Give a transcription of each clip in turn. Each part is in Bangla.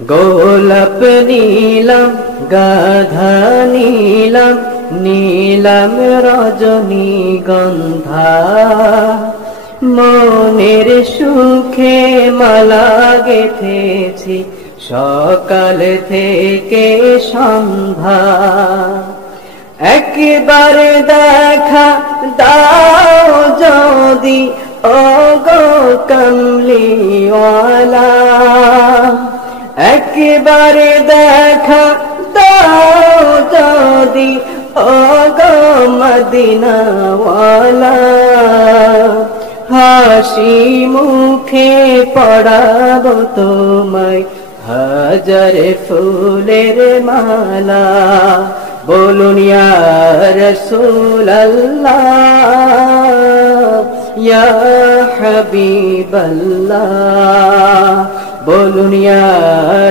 গোলাপ নীলাম গাধা নীলাম নীলাম রজনীগন্ধা মনের সুখে মালা গেথেছি সকাল থেকে সন্ধ্যা একবার দেখা দাও যদি ও গো কমলিওয়ালা একবার দেখা দাও যদি ও গো মদিনাওয়ালা হাসি মুখে পড়াবো তোমায় হাজার ফুলের মালা বলুন ইয়া রাসূলুল্লাহ ইয়া হাবিবাল্লাহ বলুন ইয়া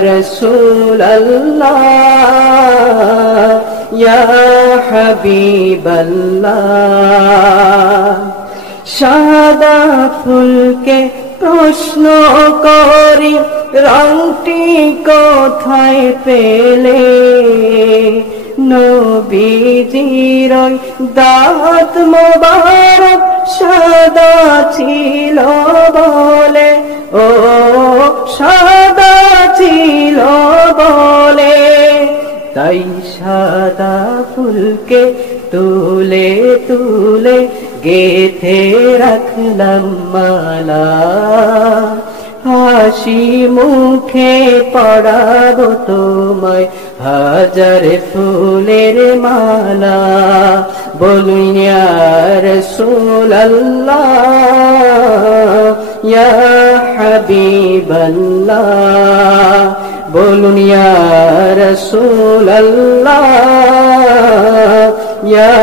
রাসূলুল্লাহ ইয়া হাবিবাল্লাহ সাদা ফুলকে প্রশ্ন করি রংটি কোথায় পেলে নবীজির দাঁত মোবারক সাদা ছিল বলে ও সাদা ছিল বলে তাই সাদা ফুলকে তুলে তুলে গেথে রাখলাম মালা হাসি মুখে পড়াবো তোমায় হাজার ফুলের মালা বলুন ইয়া রাসূলুল্লাহ ইয়া হাবিবাল্লাহ বলুন ইয়া রাসূলুল্লাহ ইয়া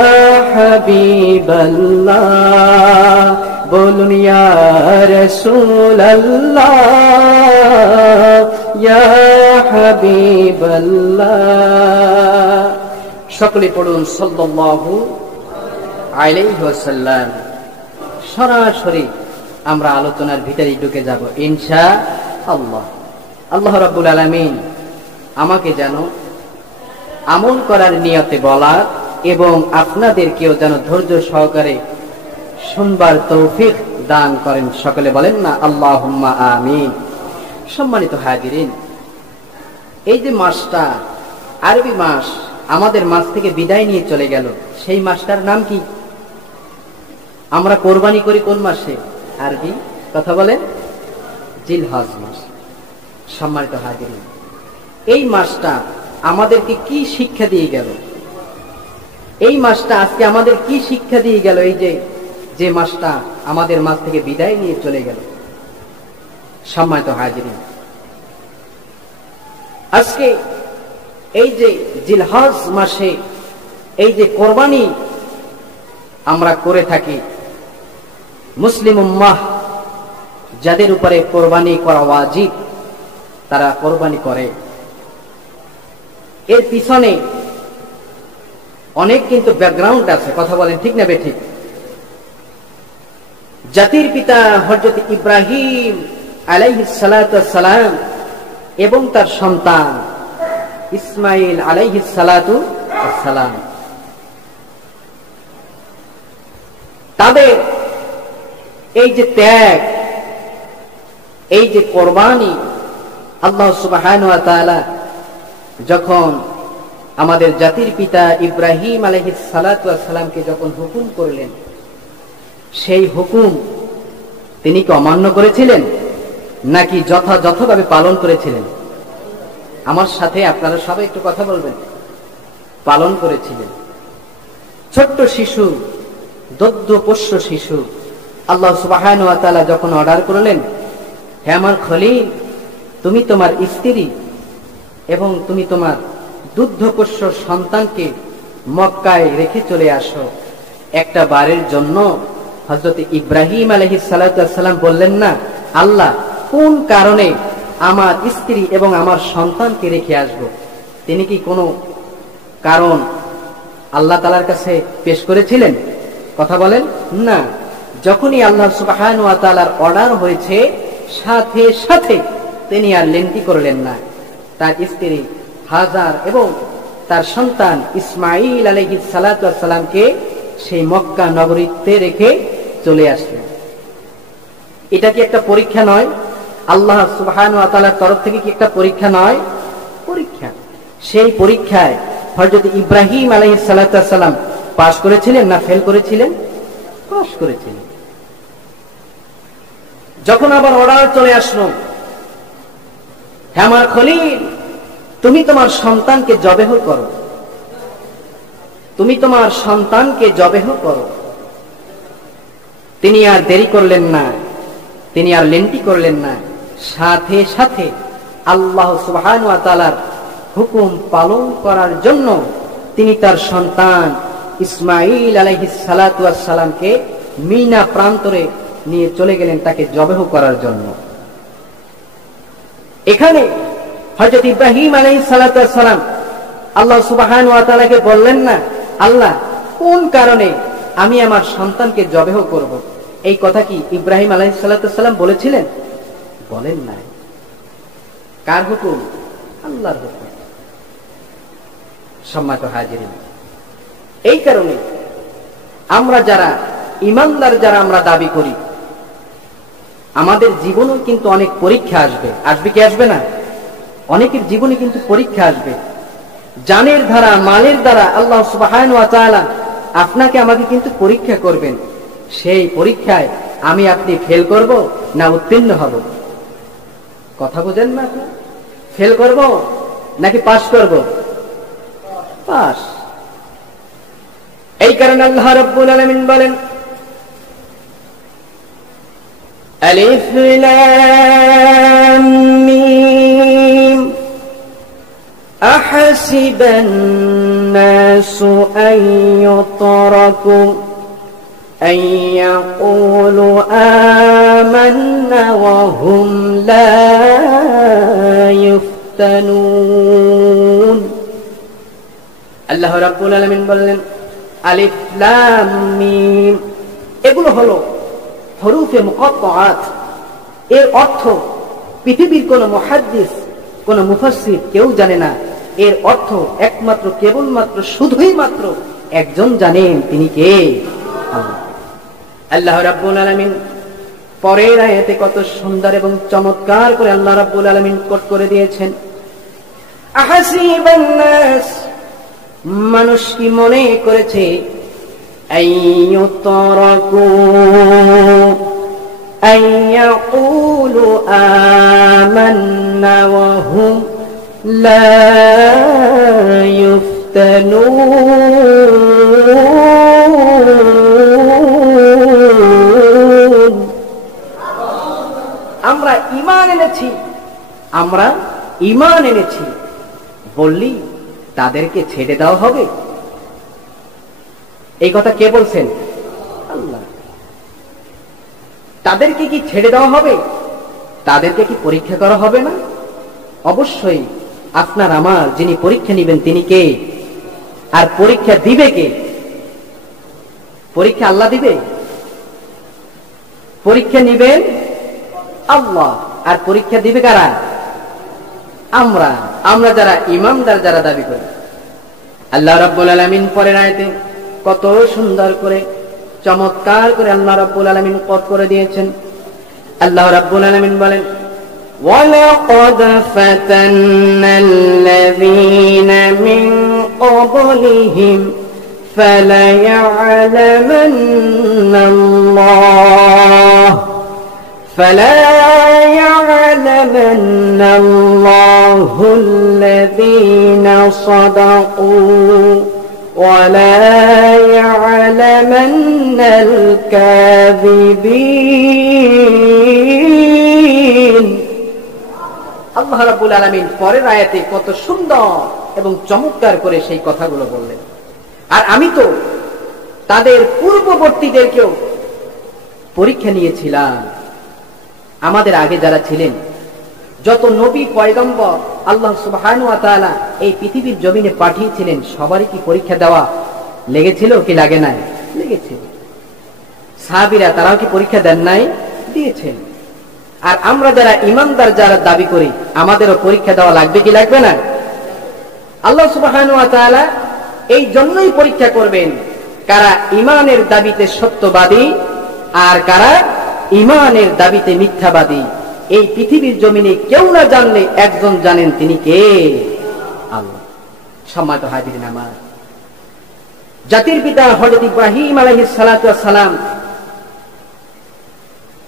হাবিবাল্লাহ বলুন ইয়া রাসূলুল্লাহ ইয়া হাবিবাল্লাহ সকলে পড়ুন সাল্লাল্লাহু আলাইহি ওয়াসাল্লাম সরাসরি আমরা আলোচনার ভিতরে ঢুকে যাব ইনশাআল্লাহ আল্লাহ রাব্বুল আলামিন আমাকে যেন আমল করার নিয়তে বলা এবং আপনাদেরকেও যেন ধৈর্য সহকারে শুনবার তৌফিক দান করেন সকলে বলেন না আল্লাহুম্মা আমিন সম্মানিত হাজিরিন এই যে মাসটা আরবি মাস আমাদের মাস থেকে বিদায় নিয়ে চলে গেল সেই মাসটার নাম কি আমরা কোরবানি করি কোন মাসে আরবি কথা বলেন জিলহজ মাস সম্মানিত হাজিরিন এই মাসটা আমাদেরকে কি শিক্ষা দিয়ে গেল এই মাসটা আজকে আমাদের কি শিক্ষা দিয়ে গেল এই যে মাসটা আমাদের মাস থেকে বিদায় নিয়ে চলে গেল সম্মানিত হাজিরিন আজকে এই যে জিলহজ মাসে এই যে কোরবানি আমরা করে থাকি মুসলিম উম্মাহ যাদের উপরে কোরবানি করা ওয়াজিব তারা কোরবানি করে এর পিছনে অনেক কিন্তু ব্যাকগ্রাউন্ড আছে কথা বলেন ঠিক না বেঠিক জাতির পিতা হযরত ইব্রাহিম আলাইহিস সালাতু ওয়াস সালাম এবং তার সন্তান ইসমাঈল আলাইহিস সালাতু ওয়াস সালাম তাদের এই যে ত্যাগ এই যে কোরবানি আল্লাহ সুবহানাহু ওয়া তাআলা যখন আমাদের জাতির পিতা ইব্রাহিম আলাইহিস সালাতু ওয়াস সালামকে যখন হুকুম করলেন সেই হুকুম তিনি কি অমান্য করেছিলেন নাকি যথাযথভাবে পালন করেছিলেন আমার সাথে আপনারা সবাই একটু কথা বলবেন পালন করেছিলেন ছোট্ট শিশু দগ্ধ পোষ্য শিশু আল্লাহ সুবহানাহু ওয়া তাআলা যখন অর্ডার করলেন হে আমার খলিল তুমি তোমার স্ত্রী এবং তুমি তোমার দুগ্ধপোষ্য সন্তানকে মক্কায় রেখে চলে আসো একটা বারের জন্য হযরত ইব্রাহিম আলাইহিস সালাতু ওয়াস সালাম বললেন না আল্লাহ কোন কারণে আমার স্ত্রী এবং আমার সন্তানকে রেখে আসব তিনি কি কোনো কারণ আল্লাহ তাআলার কাছে পেশ করেছিলেন কথা বলেন না যখনই আল্লাহ সুবহানাহু ওয়া তাআলার অর্ডার হয়েছে সাথে সাথে তিনি আর লেনটি করলেন না তার স্ত্রী হাজার এবং তার সন্তান ইসমাইল আলাইহিস সালাতু ওয়াস সালামকে সেই মক্কা নগরীতে রেখে চলে আসলেন। এটা কি একটা পরীক্ষা নয়? আল্লাহ সুবহানাহু ওয়া তাআলার তরফ থেকে কি একটা পরীক্ষা নয়? পরীক্ষা। সেই পরীক্ষায় হযরত ইব্রাহিম আলাইহিস সালাতু ওয়াস সালাম পাস করেছিলেন না ফেল করেছিলেন? পাস করেছিলেন। যখন আবার অর্ডার চলে আসলো, হে আমার খলিল, তুমি তোমার সন্তানকে জবেহ করো, তুমি তোমার সন্তানকে জবেহ করো। তিনি আর দেরি করলেন না, তিনি আর লেন্টি করলেন না, সাথে সাথে আল্লাহ সুবহানাহু ওয়া তাআলার হুকুম পালন করার জন্য তিনি তার সন্তান ইসমাইল আলাইহিস সালাতু ওয়াস সালামকে মিনা প্রান্তরে নিয়ে চলে গেলেন তাকে জবেহ করার জন্য। এখানে হযরত ইব্রাহিম আলাইহিস সালাতু ওয়াস সালাম আল্লাহ সুবহানাহু ওয়া তাআলাকে বললেন না, আল্লাহ কোন কারণে আমি আমার সন্তানকে জবেহ করব? এই কথা কি ইব্রাহিম আলাইহিস সালাতু ওয়াস সালাম বলেছিলেন? বলেন নাই। কার হুকুম? আল্লাহর হুকুম। সম্মানিত হাজিরিন, এই কারণে আমরা যারা ঈমানদার, যারা আমরা দাবি করি, আমাদের জীবনেও কিন্তু অনেক পরীক্ষা আসবে। আসবে কি আসবে না? অনেকের জীবনে কিন্তু পরীক্ষা আসবে। জানের দ্বারা, মালের দ্বারা আল্লাহ সুবহানাহু ওয়া তাআলা আপনাকে আমাকে কিন্তু পরীক্ষা করবেন। সেই পরীক্ষায় আমি আপনি ফেল করব না উত্তীর্ণ হব? কথা বুঝেন না? ফেল করব নাকি পাস করব? পাস। এই কারণে আল্লাহ রাব্বুল আলামিন বলেন, আলিফ লাম মিম আহসিবান নাসু আন ইউতরাকু আন ইয়াকুলু আমান্না ওয়া হুম লা ইফতানুন। আল্লাহ রাব্বুল আলামিন বললেন, আলিফ লাম মিম, এগুলো হলো হরুফে মুকাত্তাআত। এর অর্থ পৃথিবীর কোন মুহাদ্দিস, কোন মুফাসসির কেউ জানে না। এর অর্থ একমাত্র, কেবলমাত্র, শুধুই মাত্র একজন জানেন, তিনি কে? আল্লাহ। আল্লাহ রাব্বুল আলামিন পরের আয়াতে কত সুন্দর এবং চমৎকার করে আল্লাহ রাব্বুল আলামিন কোট করে দিয়েছেন, আহাসিবান নাস, মানুষ কি মনে করেছে, আইয়ুতরাকু আইয়াকুলু আমান্না ওয়া হুম লা ইফতানুন। আমরা ঈমান এনেছি, আমরা ঈমান এনেছি বললি তাদেরকে ছেড়ে দেওয়া হবে? এই কথা কে বলছেন? আল্লাহ। তাদেরকে কি ছেড়ে দেওয়া হবে? তাদেরকে কি পরীক্ষা করা হবে না? অবশ্যই আপনার আমার যিনি পরীক্ষা নেবেন তিনি কে? আর পরীক্ষা দিবে কে? পরীক্ষা আল্লাহ দিবে? পরীক্ষা নেবেন আল্লাহ। আর পরীক্ষা দিবে কারা? আমরা। আমরা যারা ঈমানদার, যারা দাবি করি। আল্লাহ রাব্বুল আলামিন পরের আয়াতে কত সুন্দর করে, চমৎকার করে আল্লাহ রাব্বুল আলামিন কোট করে দিয়েছেন। আল্লাহ রাব্বুল আলামিন বলেন, ওয়ালাকাদ ফাতান্নাল্লাযীনা মিন ক্বাবলিহিম فَلَيَعْلَمَنَّ اللَّهُ الَّذِينَ صَدَقُوا وَلَا يَعْلَمَنَّ الْكَاذِبِينَ। আল্লাহ রাব্বুল আলামিন পরের আয়াতে কত সুন্দর এবং চমৎকার করে সেই কথাগুলো বললেন। আর আমি তো তাদের পূর্ববর্তীদেরকেও পরীক্ষা নিয়েছিলাম। আমাদের আগে যারা ছিলেন, যত নবী পয়গম্বর আল্লাহ সুবহানাহু ওয়া তাআলা এই পৃথিবীর জমিনে পাঠিয়েছিলেন, সবারই কি পরীক্ষা দেওয়া লেগেছিল কি লাগে নাই? লেগেছিল। সাহাবীরা তারাও কি পরীক্ষা দেন নাই? দিয়েছেন। আর আমরা যারা ইমানদার যারা দাবি করি, আমাদেরও পরীক্ষা দেওয়া লাগবে কি লাগবে না? আল্লাহ সুবহানাহু ওয়া তাআলা এই জন্যই পরীক্ষা করবেন, কারা ইমানের দাবিতে সত্যবাদী আর কারা ইমানের দাবিতে মিথ্যাবাদী। এই পৃথিবীর জমিনে কেউ না জানলে একজন জানেন, তিনি কে? আল্লাহ। সম্মানিত হাজিরিন আমার, জাতির পিতা হযরত ইব্রাহিম আলাইহিস সালাতু ওয়াস সালাম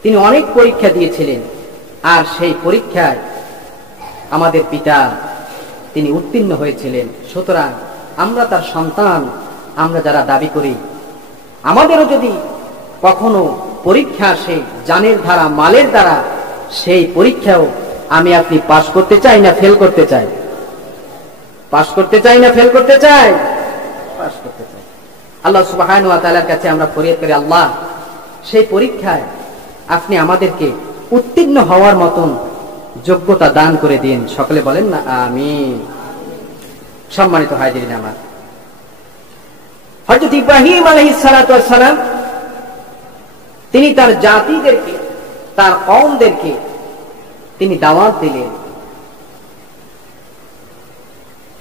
তিনি অনেক পরীক্ষা দিয়েছিলেন, আর সেই পরীক্ষায় আমাদের পিতা তিনি উত্তীর্ণ হয়েছিলেন। সুতরাং আমরা তার সন্তান, আমরা যারা দাবি করি, আমাদেরও যদি কখনো পরীক্ষা আসে জানের দ্বারা মালের দ্বারা, সেই পরীক্ষাও আমি আপনি পাস করতে চাই না ফেল করতে চাই? পাস করতে চাই না ফেল করতে চাই? পাস করতে চাই। আল্লাহ সুবহানাহু ওয়া তাআলার কাছে আমরা ফরিয়াদ করি, আল্লাহ সেই পরীক্ষায় আপনি আমাদেরকে উত্তীর্ণ হওয়ার মতন যোগ্যতা দান করে দিন। সকলে বলেন না আমিন। সম্মানিত হাজিরিন আমার, হযরত ইব্রাহিম আলাইহিস সালাতু ওয়াস সালাম তিনি তার জাতিদেরকে, তার কওমদেরকে তিনি দাওয়াত দিলেন।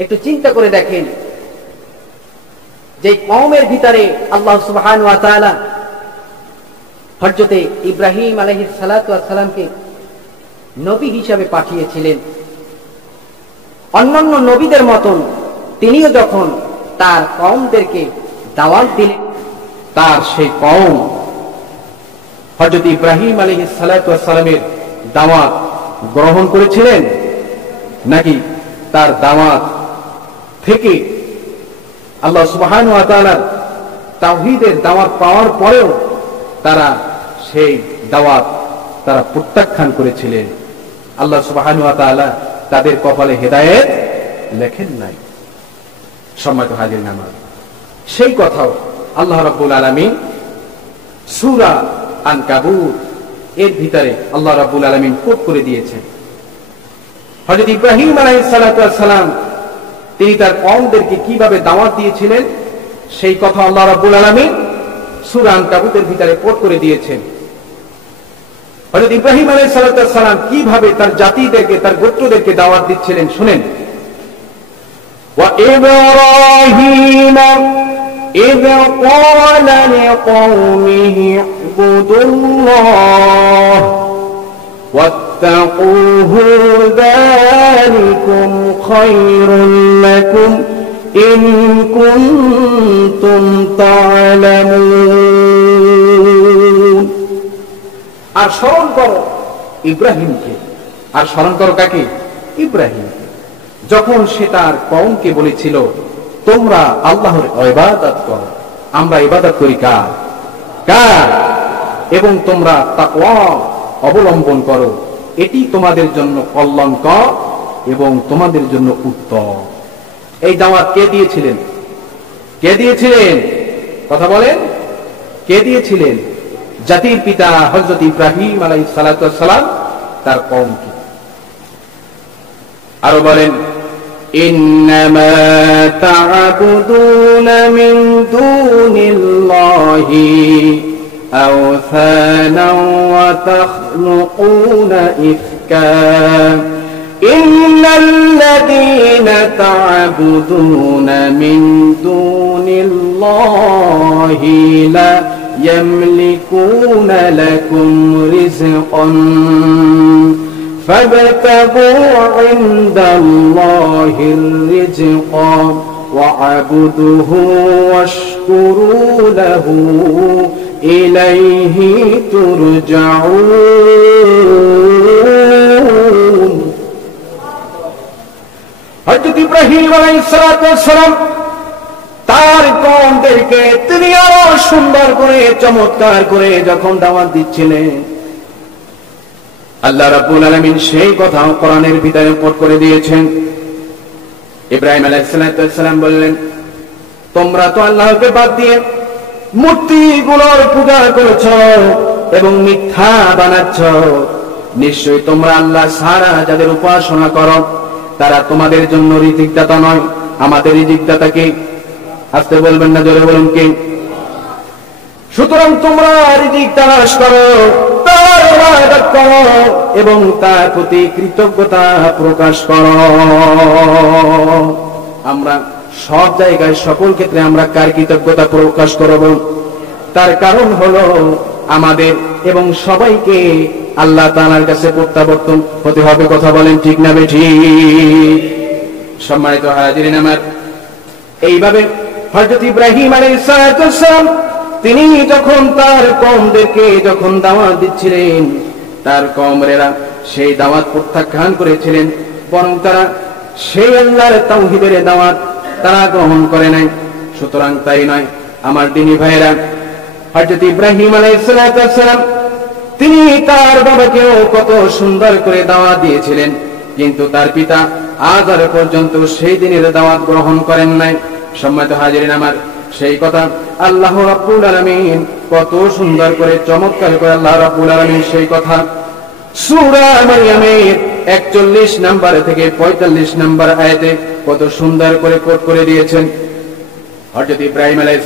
একটু চিন্তা করে দেখেন, যে কওমের ভিতরে আল্লাহ সুবহানাহু ওয়া তাআলা হযরত ইব্রাহিম আলাইহিস সালাতু ওয়াস সালামকে নবী হিসাবে পাঠিয়েছিলেন, অন্যান্য নবীদের মতন তিনিও যখন তার কওমদেরকে দাওয়াত দিলেন, তার সেই কওম হযরত ইব্রাহিম আলাইহিস সালাতু ওয়াস সালামের দাওয়াত গ্রহণ করেছিলেন, নাকি তার দাওয়াত থেকে আল্লাহ সুবহানাহু ওয়া তাআলার তাওহীদের দাওয়াত পাওয়ার পরেও তারা সেই দাওয়াত তারা প্রত্যাখ্যান করেছিলেন? আল্লাহ সুবহানাহু ওয়া তাআলা তাদের কপালে হেদায়েত লেখেন নাই। সম্মানিত হাজিরিন আমার, সেই কথাও আল্লাহ রাব্বুল আলামিন সূরা আনকাবুত এর ভিতরে আল্লাহ রাব্বুল আলামিন কোট করে দিয়েছেন। হযরত ইব্রাহিম আলাইহিস সালাতু ওয়াস সালাম তিনি তার কওমদেরকে কিভাবে দাওয়াত দিয়েছিলেন, সেই কথা আল্লাহ রাব্বুল আলামিন সূরা আনকাবুতের ভিতরে কোট করে দিয়েছেন। হযরত ইব্রাহিম আলাইহিস সালাতু ওয়াস সালাম কিভাবে তার জাতিদেরকে, তার গোত্রদেরকে দাওয়াত দিচ্ছিলেন শুনেন। ওয়া ইব্রাহিম إذ قال لقومه اعبدوا الله واتقوه ذلكم خير لكم إن كنتم تعلمون। আর স্মরণ করো ইব্রাহিমকে, আর স্মরণ করো কাকে? ইব্রাহিমকে, যখন সে তার কওমকে বলেছিল তোমরা আল্লাহর ইবাদত করো। আমরা ইবাদত করি কার? কার? এবং তোমরা তাকওয়া অবলম্বন করো, এটি তোমাদের জন্য কল্যাণকর এবং তোমাদের জন্য উত্তম। এই দাওয়াত কে দিয়েছিলেন? কে দিয়েছিলেন? কথা বলেন, কে দিয়েছিলেন? জাতির পিতা হযরত ইব্রাহিম আলাইহিস সালাতু ওয়াস সালাম তার কওমকে। আরো বলেন, إنما تعبدون من دون الله أوثانا وتخلقون إفكا إن الذين تعبدون من دون الله لا يملكون لكم رزقا فابتغوا عند الله الرزق واعبدوه واشكروا له إليه ترجعون। হযরত ইব্রাহিম আলাইহিস সালাতু ওয়াস সালাম তার কওমদেরকে তিনি আরো সুন্দর করে, চমৎকার করে যখন দাওয়াত দিচ্ছিলেন, আল্লাহ রাব্বুল আলামিন সেই কথা কোরআনের ভিতরে কোট করে দিয়েছেন। ইব্রাহিম আলাইহিস সালাম বললেন, তোমরা তো আল্লাহকে বাদ দিয়ে মূর্তিগুলোর পূজা করেছো এবং মিথ্যা বানাচ্ছো। নিশ্চয়ই তোমরা আল্লাহ ছাড়া যাদের উপাসনা করো তারা তোমাদের জন্য রিজিকদাতা নয়। আমাদের রিজিকদাতা কে? আস্তে বলবেন না, জোরে বলুন কে? সুতরাং তোমরা রিজিক তালাশ করো তার ইবাদত করো এবং তার প্রতি কৃতজ্ঞতা প্রকাশ করো। আমরা সব জায়গায় সকল ক্ষেত্রে আমরা কার কৃতজ্ঞতা প্রকাশ করব? তার কারণ হলো আমাদের এবং সবাইকে আল্লাহ তাআলার কাছে প্রত্যাবর্তন হতে হবে। কথা বলেন ঠিক না বেঠিক? সম্মানিত হাজিরিন আমার, এইভাবে হযরত ইব্রাহিম আলাইহিস সালাম তিনি যখন তার কওমদেরকে যখন দাওয়াত দিচ্ছিলেন, তার কওমেরা সেই দাওয়াত প্রত্যাখ্যান করেছিলেন, বরং তারা সেই আল্লাহর তাওহীদের দাওয়াত তারা গ্রহণ করে নাই। সুতরাং তাই নয় আমার দিনী ভাইয়েরা, হযরত ইব্রাহিম আলাইহিস সালাম তিনি তার বাবাকেও কত সুন্দর করে দাওয়াত দিয়েছিলেন, কিন্তু তার পিতা আজ পর্যন্ত সেই দিনের দাওয়াত গ্রহণ করেন নাই। সম্মানিত হাজিরিন আমার, সেই কথা আল্লাহ রাব্বুল আলামিন কত সুন্দর করে চমৎকার করে আল্লাহ রাব্বুল আলামিন সেই কথা সূরা মারইয়ামের 41 নম্বর থেকে 45 নম্বর আয়াতে কত সুন্দর করে কোট করে দিয়েছেন। হযরত ইব্রাহিম আলাইহিস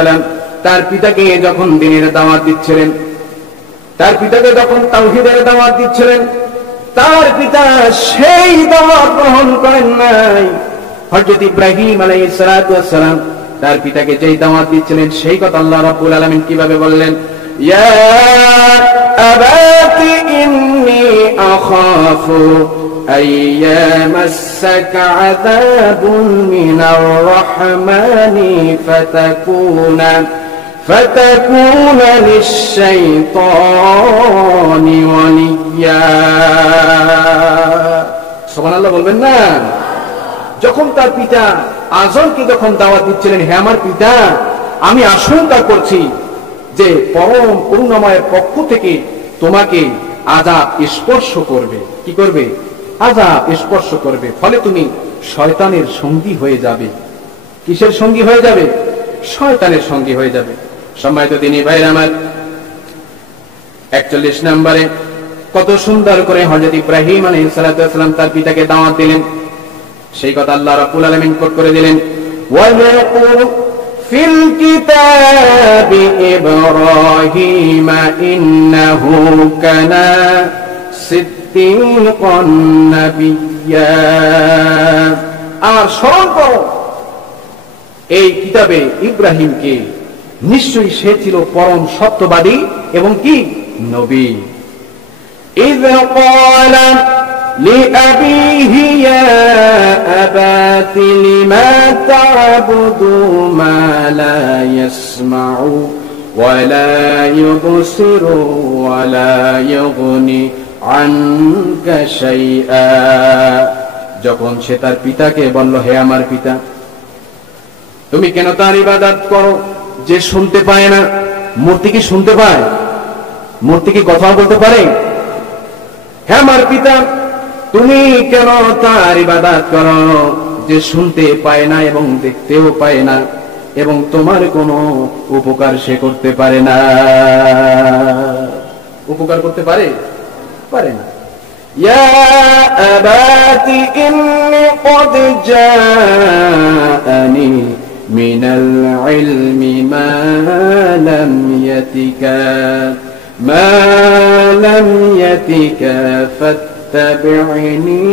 সালাম তার পিতাকে যখন দ্বীনের দাওয়াত দিচ্ছিলেন, তার পিতাকে যখন তাওহীদের দাওয়াত দিচ্ছিলেন, তার পিতা সেই দাওয়াত গ্রহণ করেন নাই। হযরত ইব্রাহিম আলাইহিস সালাম তার পিতাকে যেই দাওয়াত দিচ্ছিলেন, সেই কথা আল্লাহ রাব্বুল আলামিন কিভাবে বললেন? ইয়া আবাতি ইন্নী আখাফু আইয়ামাসসাকা আযাবুন মিনার রাহমানি ফাতাকুনা লিশ-শাইতানি ওয়ালিয়্যা। সুবহানাল্লাহ বলবেন না? যখন তার পিতা আজরকে যখন দাওয়াত দিচ্ছিলেন, হে আমার পিতা, আমি আশঙ্কা করছি যে পরম করুণাময়ের পক্ষ থেকে তোমাকে আযাব স্পর্শ করবে। কি করবে? আযাব স্পর্শ করবে, ফলে তুমি শয়তানের সঙ্গী হয়ে যাবে। কিসের সঙ্গী হয়ে যাবে? শয়তানের সঙ্গী হয়ে যাবে। সম্মানিত দিনী ভাইরা আমার, 41 নম্বরে কত সুন্দর করে হযরত ইব্রাহিম আলাইহিস সালাম তার পিতাকে দাওয়াত দিলেন, সেই কথা আল্লাহ রাব্বুল আলামিন কোট করে দিলেন। ওয়াযকুর ফিল কিতাবি ইব্রাহিম ইন্নাহু কানা সিদ্দীকান নাবিয়্যা। আর স্মরণ করো এই কিতাবে ইব্রাহিমকে, নিশ্চয়ই সে ছিল পরম সত্যবাদী এবং কি নবী। ইয ক্বালা لأبيه يا أبات لما تعبد ما لا يسمع ولا يبصر ولا يغني عنك شيئا। যখন সে তার পিতাকে বলল, হে আমার পিতা, তুমি কেন তার ইবাদত করো যে শুনতে পায় না? মূর্তি কি শুনতে পায়? মূর্তি কি কথা বলতে পারে? হে আমার পিতা, তুমি কেন তার ইবাদত করো যে শুনতে পায় না এবং দেখতেও পায় না এবং তোমার কোনো উপকার সে করতে পারে না? উপকার করতে পারে? পারে না। ইয়া আবাতি ইন্নী ক্বাদ জাআনি মিনাল ইলমি মা লাম ইয়াতিকা فاتبعني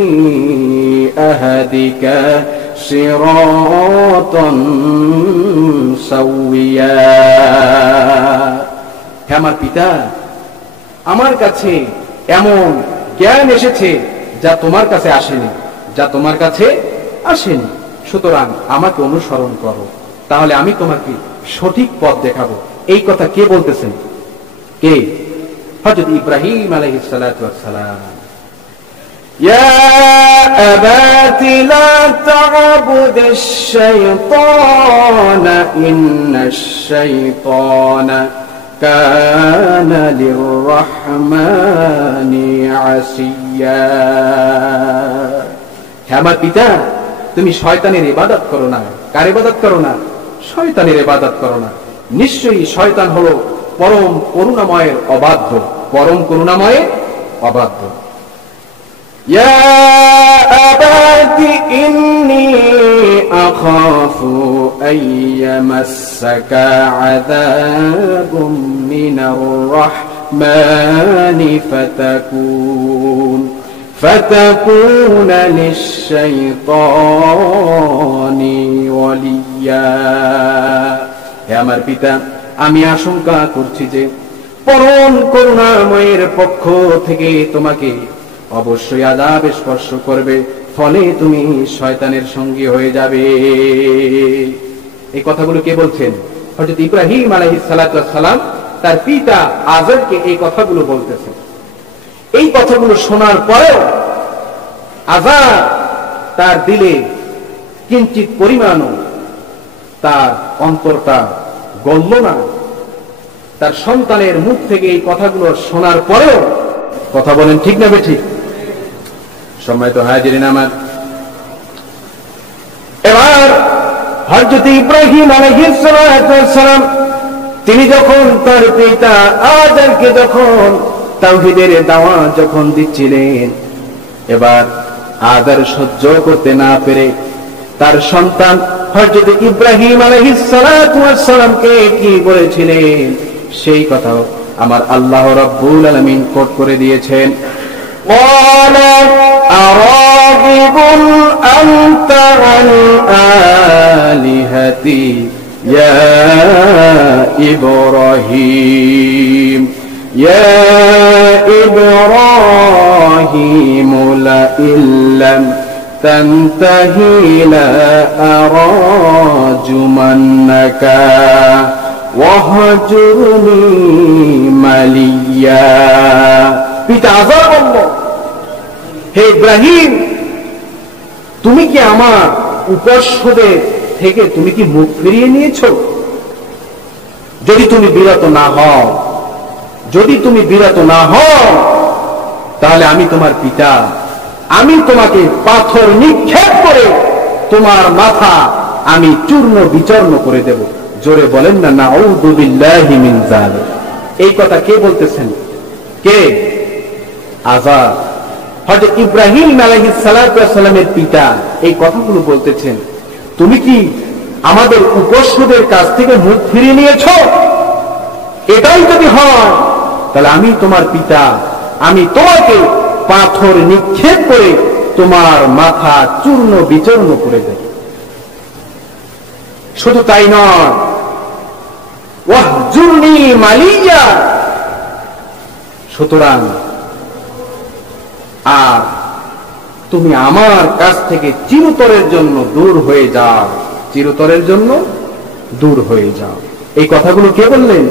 أهدك صراطا سويا। হে আমার পিতা, আমার কাছে এমন জ্ঞান এসেছে যা তোমার কাছে আসেনি, যা তোমার কাছে আসেনি। সুতরাং আমাকে অনুসরণ করো, তাহলে আমি তোমাকে সঠিক পথ দেখাবো। এই কথা কে বলতেছেন? কে? হযরত ইব্রাহিম আলাইহিস সালাতু ওয়াস সালাম। يا أبات لا تعبد الشيطان إن الشيطان كان للرحمن عصيا। হে আমার পিতা, তুমি শয়তানের ইবাদত করো না। কার ইবাদত করো না? শয়তানের ইবাদত করো না। নিশ্চয়ই শয়তান হলো পরম করুণাময়ের অবাধ্য, পরম করুণাময়ের অবাধ্য। يا أبات إني أخاف أن يمسك عذاب من الرحمن الرحمن فتكون للشيطان وليا হে আমার পিতা, আমি আশঙ্কা করছি যে পরম করুণাময়ের পক্ষ থেকে তোমাকে অবশ্যই আযাব স্পর্শ করবে, ফলে তুমি শয়তানের সঙ্গী হয়ে যাবে। এই কথাগুলো কে বলছেন? হযরত ইব্রাহিম আলাইহিস সালাতু ওয়াস সালাম তার পিতা আযরকে এই কথাগুলো বলতেছেন। এই কথাগুলো শোনার পরেও আযর তার দিলে কিঞ্চিত পরিমাণও তার অন্তরটা গলল না। তার সন্তানের মুখ থেকে এই কথাগুলো শোনার পরেও, কথা বলেন ঠিক না বেঠিক? সম্মানিত হাজিরিন আমার, এবার হযরত ইব্রাহিম আলাইহিস সালাম তিনি যখন তার পিতা আযরকে যখন তাওহীদের দাওয়াত যখন দিচ্ছিলেন, এবার আযর সহ্য করতে না পেরে তার সন্তান হযরত ইব্রাহিম আলাইহিস সালামকে কি বলেছিলেন সেই কথা আমার আল্লাহ রাব্বুল আলামিন কোট করে দিয়েছেন। قال أراغب أنت عن آلهتي يا إبراهيم يا إبراهيم لئن لم تنتهي لأرجمنك واهجرني مليا। পিতা আযর বলল, হে ইব্রাহিম, তুমি কি আমার উপাস্যদের থেকে তুমি কি মুখ ফিরিয়ে নিয়েছো? যদি তুমি বিরত না হও তাহলে আমি তোমার পিতা, আমি তোমাকে পাথর নিক্ষেপ করে তোমার মাথা আমি চূর্ণ বিচূর্ণ করে দেব। জোরে বলেন না নাউযু বিল্লাহি মিন যালিক। এই কথা কে বলতেছেন? কে? আযর, হযরত ইব্রাহিম আলাইহিস সালামের পিতা এই কথাগুলো বলতেছেন। তুমি কি আমাদের উপাস্যদের কাছ থেকে মুখ ফিরিয়ে নিয়েছো? এটাই যদি হয় তাহলে আমি তোমার পিতা, আমি তোমাকে পাথর নিক্ষেপ করে তোমার মাথা চূর্ণ বিচূর্ণ করে দেব। শুধু তাই নয়, ওয়াহজুরনি মালিয়া, সুতরাং আর তুমি আমার কাছ থেকে চিরতরের জন্য দূর হয়ে যাও, চিরতরের জন্য দূর হয়ে যাও। এই কথাগুলো কে বললেন?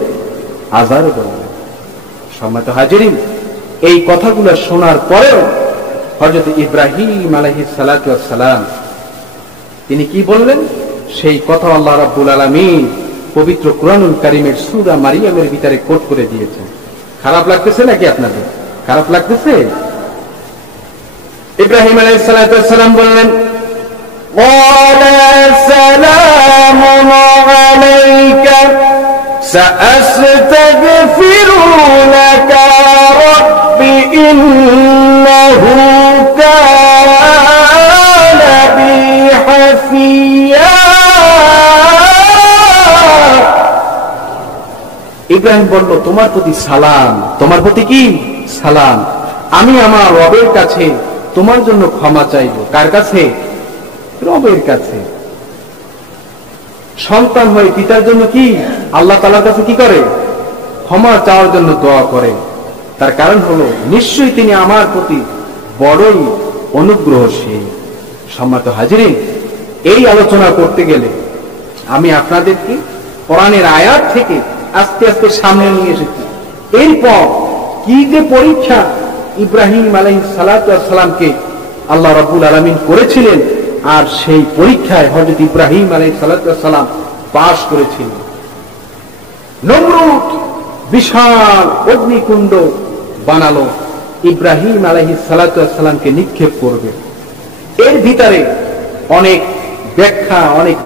আযর বললেন। সম্মানিত হাজিরিন, এই কথাগুলো শোনার পরেও হযরত ইব্রাহিম আলাইহিস সালাতু ওয়াস সালাম তিনি কি বললেন সেই কথা আল্লাহ রাব্বুল আলামিন পবিত্র কুরআনুল কারীমের সূরা মারিয়ামের ভিতরে কোট করে দিয়েছেন। খারাপ লাগতেছে নাকি আপনাদের? খারাপ লাগতেছে? ইব্রাহিম আলাইহিস সালাতু ওয়াস সালাম বললেন, ওয়ালা সালামুন আলাইকা সাআস্তাগফিরু লাকা রাব্বি ইন্নাহু কানা বি হাফিয়া। ইব্রাহিম বলল, তোমার প্রতি সালাম, তোমার প্রতি কি সালাম, আমি আমার রবের কাছে তোমার জন্য ক্ষমা চাইব। কার কাছে? রবের কাছে। সন্তান হয়ে পিতার জন্য কি আল্লাহ তাআলার কাছে কি করে? ক্ষমা চাওয়ার জন্য দোয়া করে। তার কারণ হলো নিশ্চয়ই তিনি আমার প্রতি বড়ই অনুগ্রহশীল। সম্মানিত হাজিরিন, এই আলোচনা করতে গেলে আমি আপনাদেরকে কোরআনের আয়াত থেকে আস্তে আস্তে সামনে নিয়ে এসেছি। এরপর কি যে পরীক্ষা ইব্রাহিম আলাইহিস সালাতু ওয়াস সালামকে আল্লাহ রাব্বুল আলামিন করেছিলেন, আর সেই পরীক্ষায় হযরত ইব্রাহিম আলাইহিস সালাতু ওয়াস সালাম পাশ করেছিলেন। নমরুদ বিশাল অগ্নিকুণ্ড বানালো, ইব্রাহিম আলাইহিস সালাতু ওয়াস সালামকে নিক্ষেপ করবে। এর ভিতরে অনেক ব্যাখ্যা, অনেক